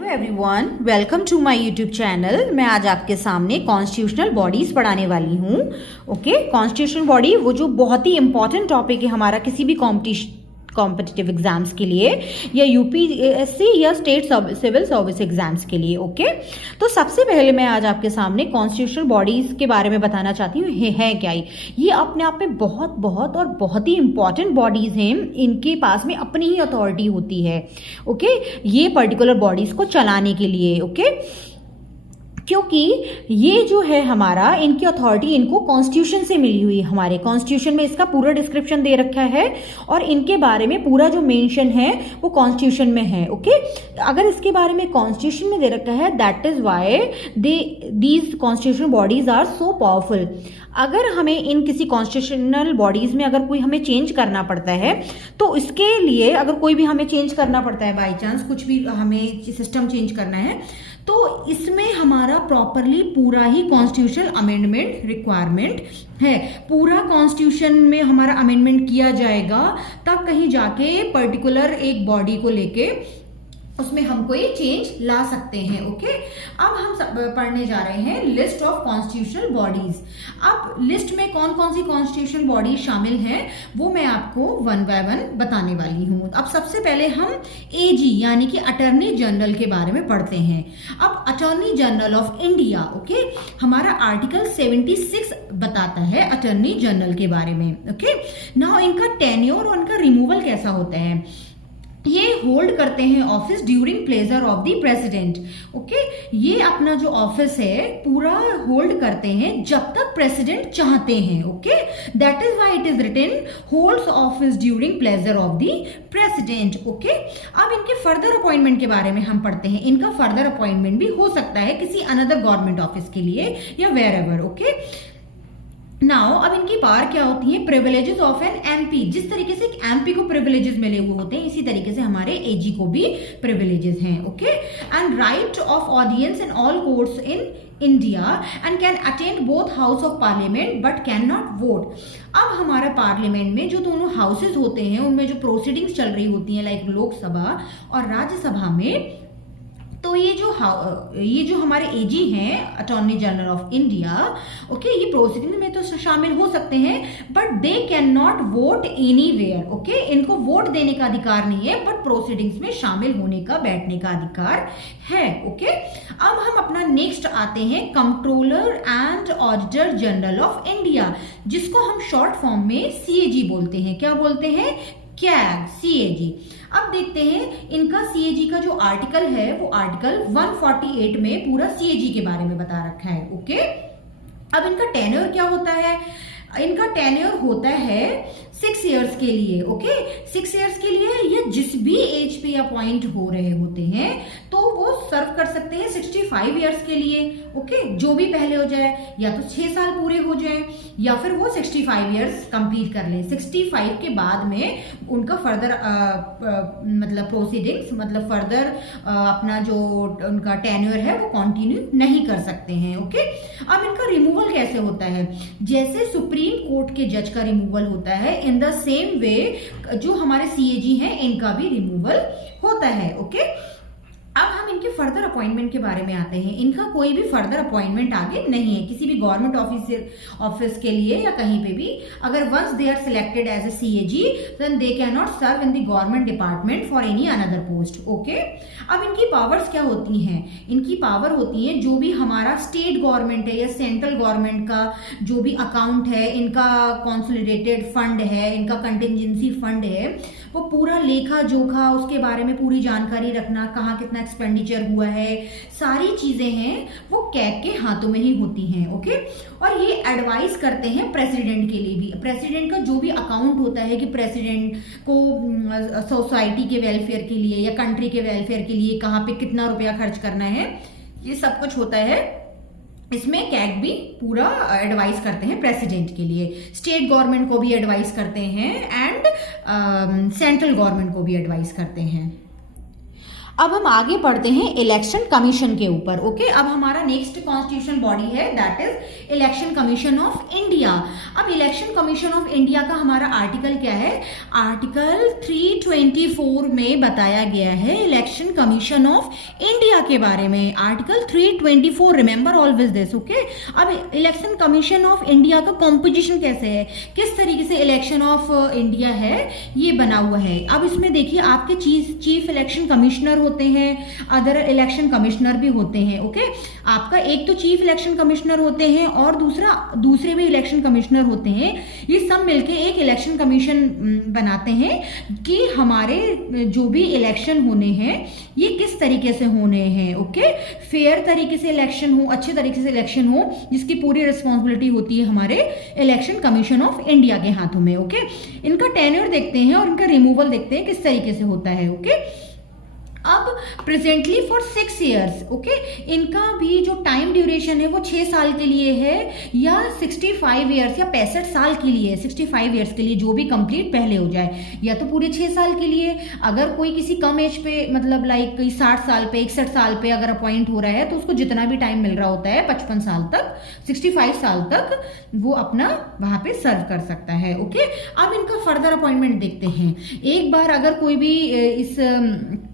Hello everyone, welcome to my YouTube channel. मैं आज आपके सामने कॉन्स्टिट्यूशनल बॉडीज़ पढ़ाने वाली हूँ। ओके, कॉन्स्टिट्यूशनल बॉडी वो जो बहुत ही इंपॉर्टेंट टॉपिक है हमारा किसी भी कॉम्पिटिटिव एग्जाम्स के लिए या यूपीएससी या स्टेट सिविल सर्विस एग्जाम्स के लिए। ओके, तो सबसे पहले मैं आज आपके सामने कॉन्स्टिट्यूशनल बॉडीज़ के बारे में बताना चाहती हूँ। है क्या ये अपने आप में बहुत ही इंपॉर्टेंट बॉडीज़ हैं। इनके पास में अपनी ही अथॉरिटी होती है। ओके, ये पर्टिकुलर बॉडीज़ को चलाने के लिए। ओके, क्योंकि ये जो है हमारा इनकी अथॉरिटी इनको कॉन्स्टिट्यूशन से मिली हुई है। हमारे कॉन्स्टिट्यूशन में इसका पूरा डिस्क्रिप्शन दे रखा है और इनके बारे में पूरा जो मेंशन है वो कॉन्स्टिट्यूशन में है। ओके, अगर इसके बारे में कॉन्स्टिट्यूशन में दे रखा है, that is why these constitutional bodies are so powerful. अगर हमें इन किसी कॉन्स्टिट्यूशनल बॉडीज में अगर कोई हमें चेंज करना पड़ता है तो इसके लिए अगर कोई भी हमें चेंज करना पड़ता है, बाई चांस कुछ भी हमें सिस्टम चेंज करना है, तो इसमें हमारा प्रॉपरली पूरा ही कॉन्स्टिट्यूशनल अमेंडमेंट रिक्वायरमेंट है। पूरा कॉन्स्टिट्यूशन में हमारा अमेंडमेंट किया जाएगा, तब कहीं जाके पर्टिकुलर एक बॉडी को लेके उसमें हम कोई चेंज ला सकते हैं। ओके, अब हम पढ़ने जा रहे हैं लिस्ट ऑफ कॉन्स्टिट्यूशनल बॉडीज। अब लिस्ट में कौन कौन सी कॉन्स्टिट्यूशनल बॉडीज शामिल हैं वो मैं आपको वन बाय वन बताने वाली हूँ। अब सबसे पहले हम एजी यानी कि अटॉर्नी जनरल के बारे में पढ़ते हैं। अब attorney general of India, okay, हमारा आर्टिकल 76 बताता है अटॉर्नी जनरल के बारे में। ओके, नाउ इनका टेन्योर और इनका रिमूवल कैसा होता है। ये होल्ड करते हैं office during pleasure of the president. Okay, ये अपना जो ऑफिस है पूरा होल्ड करते हैं जब तक प्रेसिडेंट चाहते हैं। Okay, that is why it is written holds office during pleasure of the president. Okay, अब इनके फर्दर अपॉइंटमेंट के बारे में हम पढ़ते हैं। इनका फर्दर अपॉइंटमेंट भी हो सकता है किसी अनदर गवर्नमेंट ऑफिस के लिए या वेयर एवर। ओके, नाउ अब इनकी पावर क्या होती है। प्रिविलेजेस ऑफ एन एमपी, जिस तरीके से एमपी को प्रिविलेजेस मिले हुए होते हैं इसी तरीके से हमारे एजी को भी प्रिविलेजेस हैं। Okay, and right of audience in all courts in India and can attend both house of parliament but can not vote. अब हमारा पार्लियामेंट में जो दोनों हाउसेज होते हैं उनमें जो प्रोसीडिंग्स चल रही होती हैं लाइक लोकसभा और राज्यसभा में, तो ये जो हमारे एजी हैं attorney general of India, okay, ये प्रोसीडिंग में तो शामिल हो सकते हैं but they can not vote anywhere. Okay, इनको वोट देने का अधिकार नहीं है बट प्रोसीडिंग्स में शामिल होने का, बैठने का अधिकार है। ओके, अब हम अपना नेक्स्ट आते हैं controller and auditor general of India, जिसको हम शॉर्ट फॉर्म में सीएजी बोलते हैं। क्या बोलते हैं? CAG, CAG. अब देखते हैं इनका सीएजी का जो आर्टिकल है वो आर्टिकल 148 में पूरा सीएजी के बारे में बता रखा है। ओके, अब इनका टेन्योर क्या होता है। इनका टेन्योर होता है 6 इयर्स के लिए। ओके, 6 इयर्स के लिए ये जिस भी एज पे अपॉइंट हो रहे होते हैं तो वो सर्व कर सकते हैं 65 इयर्स के लिए। ओके, जो भी पहले हो जाए, या तो 6 साल पूरे हो जाए या फिर वो 65 इयर्स कंप्लीट कर लें। 65 के बाद में उनका फर्दर मतलब प्रोसीडिंग्स मतलब फर्दर अपना जो उनका टेन्योर है वो कंटिन्यू नहीं कर सकते हैं। ओके, अब इनका रिमूवल कैसे होता है। जैसे सुप्रीम कोर्ट के जज का रिमूवल होता है, इन द सेम वे जो हमारे सीएजी हैं इनका भी रिमूवल होता है। ओके, अब हम इनके फर्दर अपॉइंटमेंट के बारे में आते हैं। इनका कोई भी फर्दर अपॉइंटमेंट आगे नहीं है किसी भी गवर्नमेंट ऑफिस के लिए या कहीं पे भी। अगर once they are selected as a CAG then they can not serve in the government department for any another post. Okay, अब इनकी पावर्स क्या होती हैं। इनकी पावर होती है जो भी हमारा स्टेट गवर्नमेंट है या सेंट्रल गवर्नमेंट का जो भी अकाउंट है, इनका कॉन्सोलिडेटेड फंड है, इनका कंटिजेंसी फंड है, वो पूरा लेखा जोखा उसके बारे में पूरी जानकारी रखना, कहाँ कितना एक्सपेंडिचर हुआ है, सारी चीजें हैं वो कैग के हाथों में ही होती हैं। ओके, और ये एडवाइस करते हैं प्रेसिडेंट के लिए भी। प्रेसिडेंट का जो भी अकाउंट होता है कि प्रेसिडेंट को सोसाइटी के वेलफेयर के लिए या कंट्री के वेलफेयर के लिए कहाँ पे कितना रुपया खर्च करना है, ये सब कुछ होता है। इसमें कैग भी पूरा एडवाइस करते हैं प्रेसिडेंट के लिए, स्टेट गवर्नमेंट को भी एडवाइस करते हैं एंड सेंट्रल गवर्नमेंट को भी एडवाइस करते हैं। अब हम आगे पढ़ते हैं इलेक्शन कमीशन के ऊपर। ओके, अब हमारा नेक्स्ट कॉन्स्टिट्यूशनल बॉडी है that is election commission of India. अब इलेक्शन कमीशन ऑफ इंडिया का हमारा आर्टिकल क्या है? आर्टिकल 324 में बताया गया है इलेक्शन कमीशन ऑफ इंडिया के बारे में। Article 324, remember always this. Okay, अब इलेक्शन कमीशन ऑफ इंडिया का कॉम्पोजिशन कैसे है, किस तरीके से इलेक्शन ऑफ इंडिया है ये बना हुआ है। अब इसमें देखिए आपके चीफ इलेक्शन कमिश्नर होते हैं, अदर इलेक्शन कमिश्नर भी होते हैं। ओके, आपका एक तो चीफ इलेक्शन कमिश्नर होते हैं और दूसरे भी इलेक्शन कमिश्नर होते हैं। ये सब मिलके एक इलेक्शन कमीशन बनाते हैं कि हमारे जो भी इलेक्शन होने हैं ये किस तरीके से होने हैं। ओके, फेयर तरीके से इलेक्शन हो, अच्छे तरीके से इलेक्शन हो, जिसकी पूरी रिस्पॉन्सिबिलिटी होती है हमारे इलेक्शन कमीशन ऑफ इंडिया के हाथों में। ओके, इनका टेन्योर देखते हैं और इनका रिमूवल देखते हैं किस तरीके से होता है। ओके, अब प्रेजेंटली फॉर 6 ईयर्स। ओके, इनका भी जो टाइम ड्यूरेशन है वो 6 साल के लिए है या 65 ईयर्स या 65 साल के लिए, 65 ईयर्स के लिए जो भी कंप्लीट पहले हो जाए, या तो पूरे 6 साल के लिए। अगर कोई किसी कम एज पे मतलब लाइक 60 साल पे 61 साल पे अगर अपॉइंट हो रहा है तो उसको जितना भी टाइम मिल रहा होता है 55 साल तक, 65 साल तक वो अपना वहां पे सर्व कर सकता है। ओके, अब इनका फर्दर अपॉइंटमेंट देखते हैं। एक बार अगर कोई भी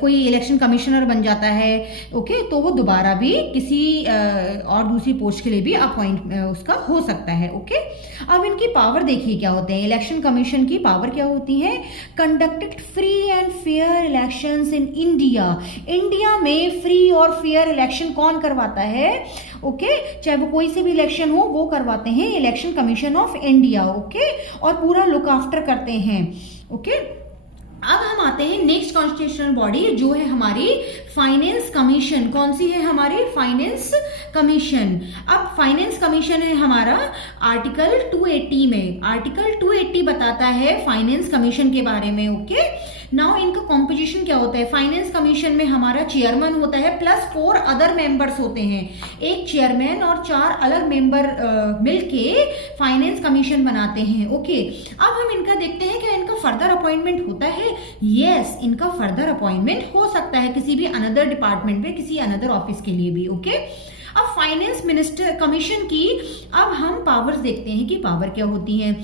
कोई इलेक्शन कमिश्नर बन जाता है, ओके, तो वो दोबारा भी किसी और दूसरी पोस्ट के लिए भी अपॉइंट उसका हो सकता है। ओके, अब इनकी पावर देखिए क्या होते हैं। इलेक्शन कमीशन की पावर क्या होती है? Conducted free and fair elections in India. India में फ्री और फेयर इलेक्शन कौन करवाता है? ओके, चाहे वो कोई से भी इलेक्शन हो वो करवाते हैं election commission of India. Okay, और पूरा लुक आफ्टर करते हैं। ओके, अब हम आते हैं नेक्स्ट कॉन्स्टिट्यूशनल बॉडी जो है हमारी फाइनेंस कमीशन। कौन सी है हमारी? Finance commission. अब फाइनेंस कमीशन है हमारा आर्टिकल 280 में। आर्टिकल 280 बताता है फाइनेंस कमीशन के बारे में। ओके, नाउ इनका कॉम्पोजिशन क्या होता है? फाइनेंस कमीशन में हमारा चेयरमैन होता है प्लस 4 अदर मेंबर्स होते हैं। एक चेयरमैन और 4 अलग मेंबर मिलके फाइनेंस कमीशन बनाते हैं। ओके, अब हम इनका देखते हैं क्या इनका फर्दर अपॉइंटमेंट होता है? यस, इनका फर्दर अपॉइंटमेंट हो सकता है किसी भी अनदर डिपार्टमेंट में, किसी अनदर ऑफिस के लिए भी। ओके, अब फाइनेंस मिनिस्टर कमीशन की अब हम पावर्स देखते हैं कि पावर क्या होती है।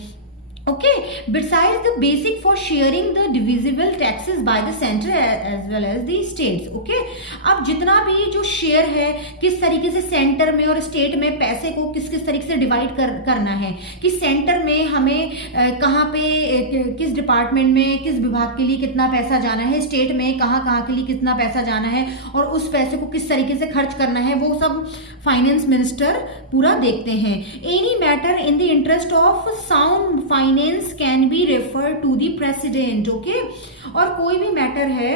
Okay, besides the basic for sharing the divisible taxes by the center as well as the states. Okay, अब जितना भी जो शेयर है किस तरीके से सेंटर में और स्टेट में पैसे को किस किस तरीके से डिवाइड करना है, कि सेंटर में हमें कहाँ पे किस डिपार्टमेंट में किस विभाग के लिए कितना पैसा जाना है, स्टेट में कहाँ कहाँ के लिए कितना पैसा जाना है और उस पैसे को किस तरीके से खर्च करना है, वो सब फाइनेंस मिनिस्टर पूरा देखते हैं। Any matter in the interest of sound finance can be refer to the president. Okay, और कोई भी मैटर है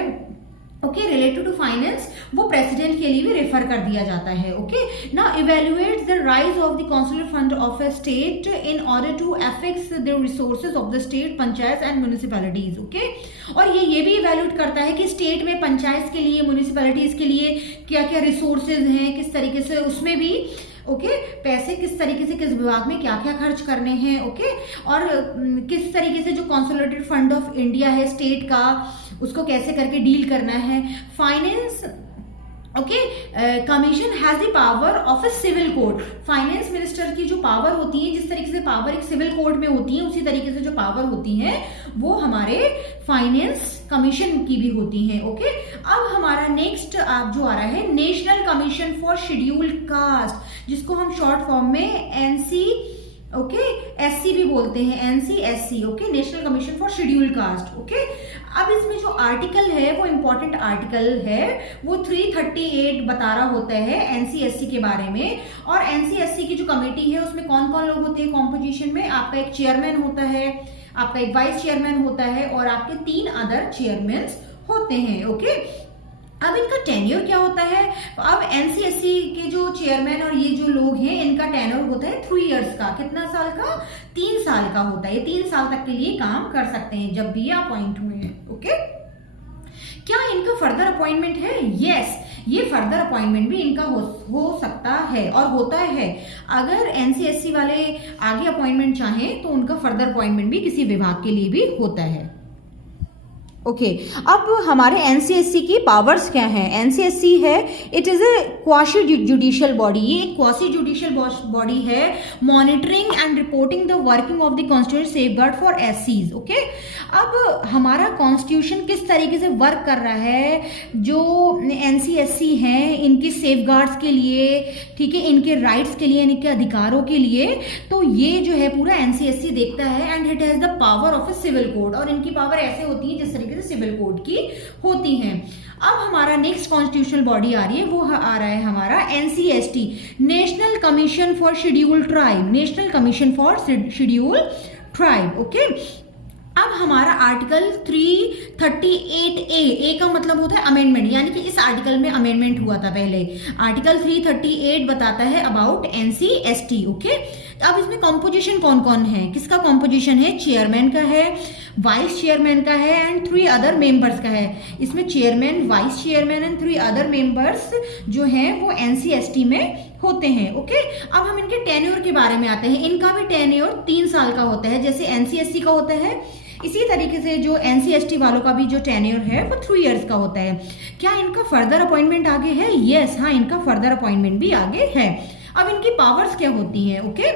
ओके रिलेटेड टू फाइनेंस वो प्रेसिडेंट के लिए भी रेफर कर दिया जाता है। Okay, now evaluates the rise of the consular fund of a state in order to affect the resources of the state, panchayat and municipalities. Okay, और ये भी इवेल्युएट करता है कि स्टेट में पंचायत के लिए, म्युनिसिपैलिटीज के लिए क्या क्या रिसोर्सेज हैं, किस तरीके से उसमें भी ओके पैसे किस तरीके से किस विभाग में क्या क्या खर्च करने हैं। ओके, और किस तरीके से जो कंसोलिडेटेड फंड ऑफ इंडिया है स्टेट का उसको कैसे करके डील करना है। Finance okay commission has the power of a civil code. Finance minister की जो पावर होती है, जिस तरीके से पावर एक सिविल कोड में होती है उसी तरीके से जो पावर होती है वो हमारे फाइनेंस कमीशन की भी होती है। ओके, अब हमारा नेक्स्ट जो आ रहा है national commission for scheduled caste, जिसको हम शॉर्ट फॉर्म में एनसी ओके एससी भी बोलते हैं, NCSC. Okay, national commission for scheduled caste. Okay, अब इसमें जो आर्टिकल है वो इंपॉर्टेंट आर्टिकल है, वो 338 बता रहा होता है एनसीएससी के बारे में। और एनसीएससी की जो कमेटी है उसमें कौन कौन लोग होते हैं कॉम्पोजिशन में? आपका एक चेयरमैन होता है, आपका एक वाइस चेयरमैन होता है और आपके 3 अदर चेयरमैन होते हैं। ओके, अब इनका टेन्योर क्या होता है? अब एनसीएससी के जो चेयरमैन और ये जो लोग हैं इनका टेन्योर होता है 3 इयर्स का। कितना साल का? 3 साल का होता है। ये 3 साल तक के लिए काम कर सकते हैं जब भी ये अपॉइंट हुए हैं। ओके, क्या इनका फर्दर अपॉइंटमेंट है? यस, ये फर्दर अपॉइंटमेंट भी इनका हो सकता है और होता है। अगर एनसीएससी वाले आगे अपॉइंटमेंट चाहें तो उनका फर्दर अपॉइंटमेंट भी किसी विभाग के लिए भी होता है। ओके अब हमारे एनसीएससी की पावर्स क्या हैं? एनसीएससी है, it is a quasi judicial body. ये एक क्वासी जुडिशियल बॉडी है, monitoring and reporting the working of the constitution safeguard for एससीज। ओके, अब हमारा कॉन्स्टिट्यूशन किस तरीके से वर्क कर रहा है, जो एनसीएससी हैं इनकी सेफगार्ड्स के लिए, ठीक है, इनके राइट्स के लिए, इनके अधिकारों के लिए, तो ये जो है पूरा एनसीएससी देखता है and it has the power of a civil code. और इनकी पावर ऐसे होती है जिस तरीके सिविल कोड की होती हैं। अब हमारा नेक्स्ट कॉन्स्टिट्यूशनल बॉडी आ रही है, वो आ रहा है हमारा ancestry, national commission for schedule tribe, national commission for schedule tribe. Okay, अब हमारा आर्टिकल 338A, ए का मतलब होता है अमेंडमेंट, यानी कि इस आर्टिकल में अमेंडमेंट हुआ था पहले। आर्टिकल 338 बताता है अबाउट एनसीएसटी। ओके, अब इसमें कॉम्पोजिशन कौन कौन है, किसका कॉम्पोजिशन है? चेयरमैन का है, वाइस चेयरमैन का है एंड 3 अदर मेंबर्स का है। इसमें chairman, vice chairman and 3 other members जो हैं वो एनसीएसटी में होते हैं। ओके, अब हम इनके टेन्योर के बारे में आते हैं। इनका भी टेन्योर 3 साल का होता है, जैसे एनसीएससी का होता है, इसी तरीके से जो एनसीएसटी वालों का भी जो टेन्योर है वो 3 इयर्स का होता है। क्या इनका फर्दर अपॉइंटमेंट आगे है? यस, हाँ, इनका फर्दर अपॉइंटमेंट भी आगे है। अब इनकी पावर्स क्या होती हैं? ओके,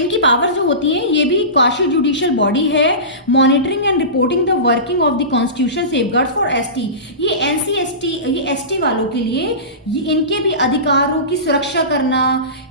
इनकी पावर्स जो होती हैं, ये भी क्वासी जुडिशियल बॉडी है, monitoring and reporting the working of the constitution safeguards for ST. ये एनसीएसटी, ये एसटी वालों के लिए इनके भी अधिकारों की सुरक्षा करना,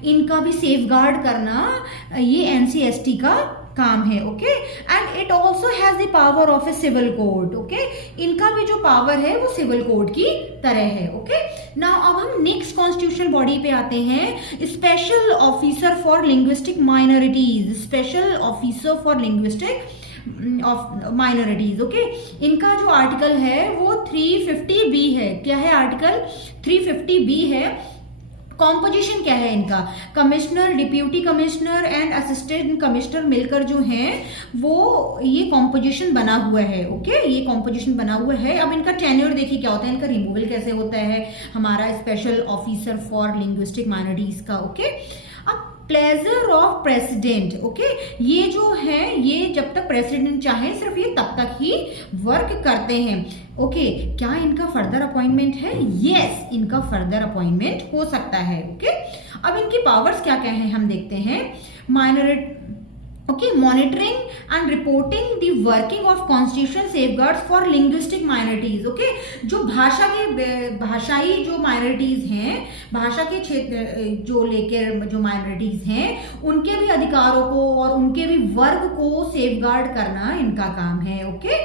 इनका भी सेफगार्ड करना, ये एनसीएसटी का काम है। Okay, and it also has the power of a civil code. Okay, इनका भी जो पावर है वो सिविल कोड की तरह है। ओके, नाउ अब हम नेक्स्ट कॉन्स्टिट्यूशनल बॉडी पे आते हैं, special officer for linguistic minorities, special officer for linguistic of minorities. Okay, इनका जो आर्टिकल है वो 350B है। क्या है? आर्टिकल 350B है। कॉम्पोजिशन क्या है इनका? Commissioner, deputy commissioner and assistant commissioner मिलकर जो हैं वो ये कॉम्पोजिशन बना हुआ है। ओके, ये कॉम्पोजिशन बना हुआ है। अब इनका टेन्योर देखिए क्या होता है, इनका रिमूवल कैसे होता है हमारा special officer for linguistic minorities का। ओके, अब प्लेजर ऑफ प्रेसिडेंट। ओके, ये जो है ये जब तक प्रेसिडेंट चाहे सिर्फ ये तब तक ही वर्क करते हैं। ओके, क्या इनका फर्दर अपॉइंटमेंट है? यस, इनका फर्दर अपॉइंटमेंट हो सकता है। ओके, अब इनकी पावर्स क्या क्या है हम देखते हैं। Monitoring and reporting the working of constitution safeguards for linguistic minorities. Okay, जो भाषाई जो माइनॉरिटीज हैं, भाषा के क्षेत्र जो लेकर जो माइनॉरिटीज हैं, उनके भी अधिकारों को और उनके भी वर्ग को सेफगार्ड करना इनका काम है। ओके,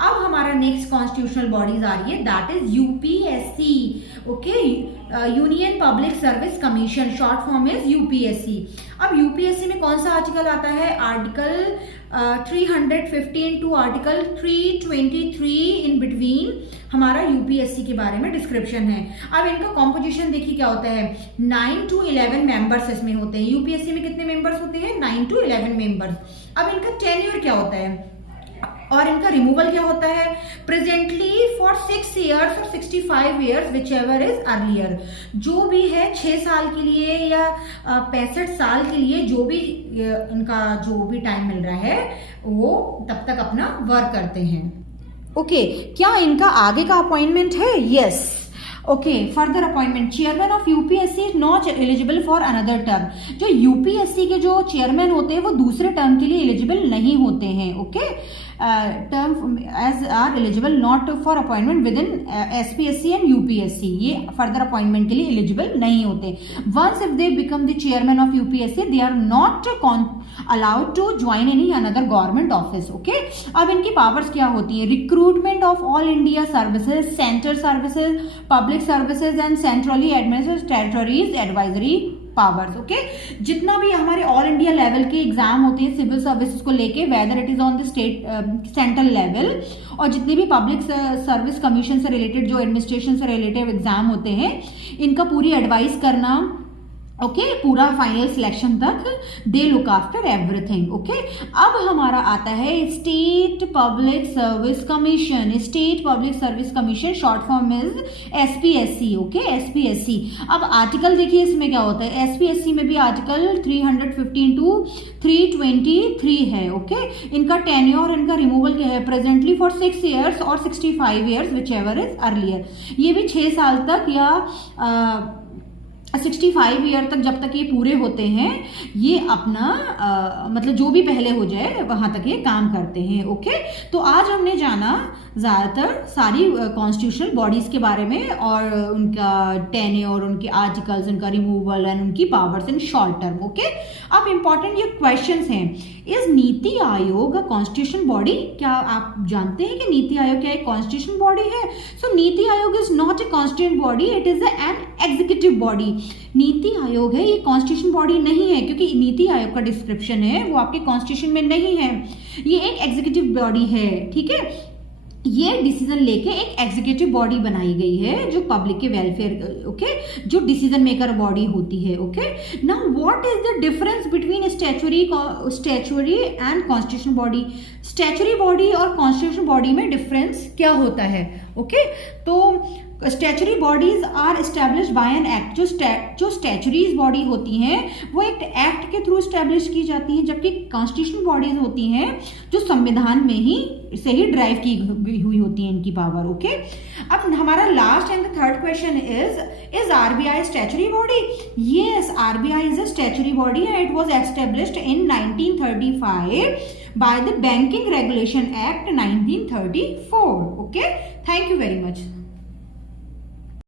अब हमारा नेक्स्ट कॉन्स्टिट्यूशनल बॉडीज आ रही है, that is UPSC. Okay, union public service commission, short form is UPSC. अब यूपीएससी में कौन सा आर्टिकल आता है? Article 315 to article 323 in between हमारा यूपीएससी के बारे में डिस्क्रिप्शन है। अब इनका कॉम्पोजिशन देखिए क्या होता है, 9 to 11 मेंबर्स इसमें होते हैं। यूपीएससी में कितने मेंबर्स होते हैं? 9 to 11 मेंबर्स। अब इनका टेन्योर क्या होता है और इनका रिमूवल क्या होता है? प्रेजेंटली फॉर 6 years और 65 years which ever is earlier. जो भी है 6 साल के लिए या 65 साल के लिए, जो भी इनका जो भी टाइम मिल रहा है वो तब तक अपना वर्क करते हैं। ओके, क्या इनका आगे का अपॉइंटमेंट है? Yes. Okay, further appointment, chairman of UPSC is not eligible for another term. जो यूपीएससी के जो चेयरमैन होते हैं वो दूसरे टर्म के लिए एलिजिबल नहीं होते हैं। Okay, term as are eligible not for appointment within SPSC and UPSC, ये फर्दर अपॉइंटमेंट के लिए एलिजिबल नहीं होते। Once if they become the chairman of UPSC they are not allowed to join any another government office. Okay, अब इनकी powers क्या होती है? Recruitment of all India services, center services, public services and centrally administered territories advisory powers. Okay, जितना भी हमारे all India level के exam होते हैं सिविल सर्विसेज को लेके, whether it is on the state central level, और जितने भी पब्लिक सर्विस कमीशन से रिलेटेड जो एडमिनिस्ट्रेशन से रिलेटेड एग्जाम होते हैं, इनका पूरी एडवाइस करना ओके पूरा फाइनल सिलेक्शन तक they look after everything. Okay अब हमारा आता है state public service commission. State public service commission short form is SPSC. Okay SPSC. अब आर्टिकल देखिए इसमें क्या होता है, एसपीएससी में भी आर्टिकल 315 टू 323 है। ओके इनका टेन्योर, इनका रिमूवल क्या है, प्रेजेंटली फॉर 6 ईयर्स और 65 years which ever is earlier. ये भी 6 साल तक या 65 ईयर तक जब तक ये पूरे होते हैं ये अपना मतलब जो भी पहले हो जाए वहां तक ये काम करते हैं। ओके तो आज हमने जाना ज़्यादातर सारी कॉन्स्टिट्यूशनल बॉडीज के बारे में और उनका टेन्योर, उनके आर्टिकल्स, उनका रिमूवल एंड उनकी powers in short term. Okay अब इंपॉर्टेंट ये क्वेश्चंस हैं, is NITI Aayog a constitution body? क्या आप जानते हैं कि नीति आयोग क्या एक कॉन्स्टिट्यूशन बॉडी है? सो NITI Aayog is not a constitution body, it is an executive body. NITI Aayog है ये कॉन्स्टिट्यूशन बॉडी नहीं है, क्योंकि नीति आयोग का डिस्क्रिप्शन है वो आपके कॉन्स्टिट्यूशन में नहीं है, ये एक एग्जीक्यूटिव बॉडी है। ठीक है ये डिसीजन लेके एक एग्जीक्यूटिव बॉडी बनाई गई है जो पब्लिक के वेलफेयर, ओके जो डिसीजन मेकर बॉडी होती है। Okay now what is the difference between statutory and constitution body? Statutory body और कॉन्स्टिट्यूशन बॉडी में डिफरेंस क्या होता है? ओके तो statutory bodies are established by an act. जो स्टैच्यूरीज बॉडी होती हैं वो एक एक्ट के थ्रू एस्टेब्लिश की जाती हैं, जबकि कॉन्स्टिट्यूशन बॉडीज होती हैं जो संविधान में ही से ही ड्राइव की हुई होती है इनकी पावर। ओके अब हमारा last and the third question is RBI statutory body? Yes RBI is a statutory body and it was established in 1935 by the Banking Regulation Act 1934. Okay, thank you very much.